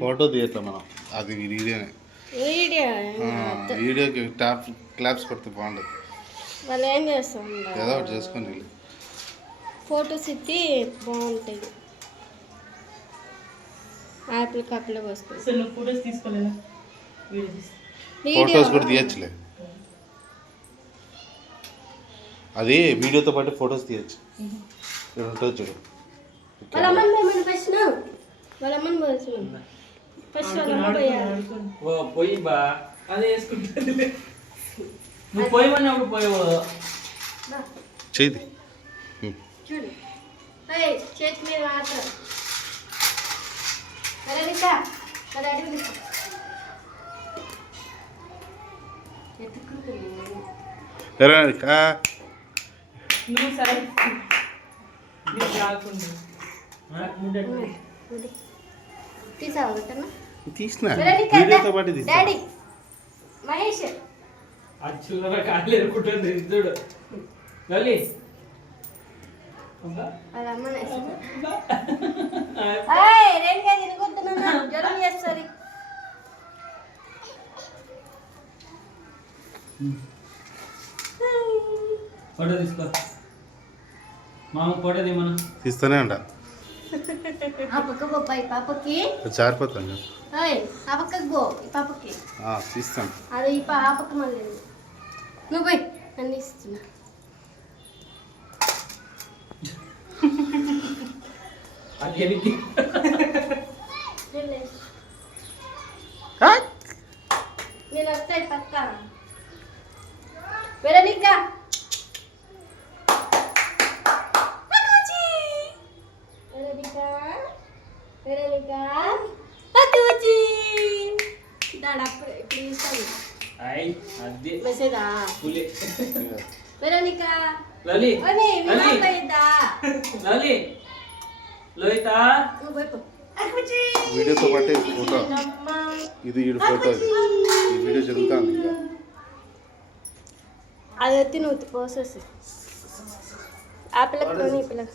Photo తీయట్లా మనం, అది వీడియోనే. వీడియోకి క్లాప్స్ కొడితే బాగుండదు. వాళ్ళు ఏం చేస్తాం, ఏదో ఒకటి చేసుకొని ఫొటోస్ ఇచ్చి బాగుంటాయి. యాప్లు కప్పులో పోసుకుంటాం. ఫొటోస్ కూడా తీయచ్చులే, అది వీడియోతో పాటు ఫొటోస్ తీయచ్చు. ఇక్కడ ఉంటుంది చూడు. వాళ్ళ అమ్మని ఫస్ట్ వాళ్ళ అమ్మని ఫస్ట్ వాళ్ళ అమ్మ పోయి బా అదే వేసుకుంటుంది. నువ్వు పోయమన్నప్పుడు పోయావు చేది చూడు. చేతి మీద మాత్రం నువ్వు సరే తీసిన వీడియోతో పాటు డాడీ మహేష్ అచ్చుల కాళ్ళు ఎరుకుంటుంది చూడు. గౌలి వాళ్ళ అమ్మనే రేణుగా తినుకుంటున్నా, జ్వరం చేస్తుంది. ఫోటో తీసుకో, మామ ఫోటో తీమన్నా తీస్తానే అంట. ఆ పక్క బొబ్బాయి పాపకి జారిపోతాను. ఆ పక్కకు పో, ఈ పాపకి తీస్తాను. అది ఆ పక్క మళ్ళీ నువ్వు పోయి నన్ను ఇస్తున్నా. నేను వస్తాయి పక్క వెరనికా మెసేదా వెరోనికా లలి అని విమాపైదా లలి లోహిత వీడియోతో పాటు ఫోటో, ఇది ఈ ఫోటో, ఈ వీడియో జరుగుతుంది. ఇంకా అది వచ్చి నువ్వు పోసేసి ఆ పిల్లకి కొని ఈ పిల్లకి